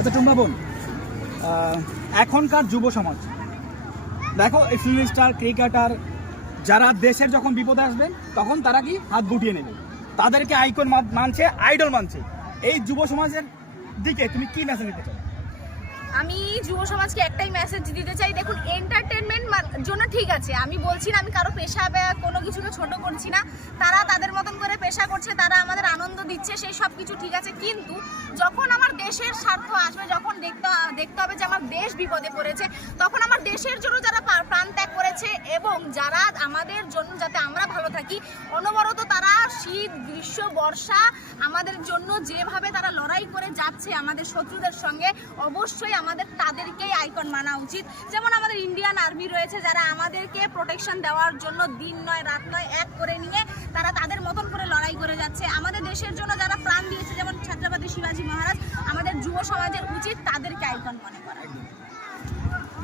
আচ্ছা টুম্বা বোন, এখনকার যুব সমাজ দেখো, এই ফিল্ম স্টার, ক্রিকেটার যারা দেশের যখন বিপদে আসবেন তখন তারা কি হাত গুটিয়ে নেবে, তাদেরকে আইকন মানছে, আইডল মানছে। এই যুব সমাজের দিকে তুমি কি মেসেজ দিতে চাও? আমি যুব সমাজকে একটাই মেসেজ দিতে চাই, দেখুন এন্টারটেনমেন্ট জন্য ঠিক আছে, আমি বলছি না আমি কারো পেশা বা কোনো কিছুকে ছোট করছি না, তারা তাদের মতন করে পেশা করছে, তারা আমাদের আনন্দ দিচ্ছে, সেই সব কিছু ঠিক আছে। কিন্তু যখন আমার দেশের স্বার্থ আসবে, যখন দেখতে হবে যে আমার দেশ বিপদে পড়েছে, তখন আমার দেশের জন্য যারা প্রাণ ত্যাগ করেছে এবং যারা আমাদের জন্য যাতে আমরা ভালো থাকি, অনবরত তারা শীত, গ্রীষ্ম, বর্ষা আমাদের জন্য যেভাবে তারা লড়াই করে যাচ্ছে আমাদের শত্রুদের সঙ্গে, অবশ্যই আমাদের তাদেরকেই আইকন মানা উচিত। যেমন আমাদের ইন্ডিয়ান আর্মি রয়েছে, যারা আমাদেরকে প্রোটেকশন দেওয়ার জন্য দিন নয় রাত নয় এক করে নিয়ে তারা তাদের মতন করে লড়াই করে যাচ্ছে। আমাদের দেশের জন্য যারা প্রাণ দিয়েছে, যেমন ছত্রপতি শিবাজী মহারাজ, আমাদের যুব সমাজের উচিত তাদেরকে আইকন মনে করা।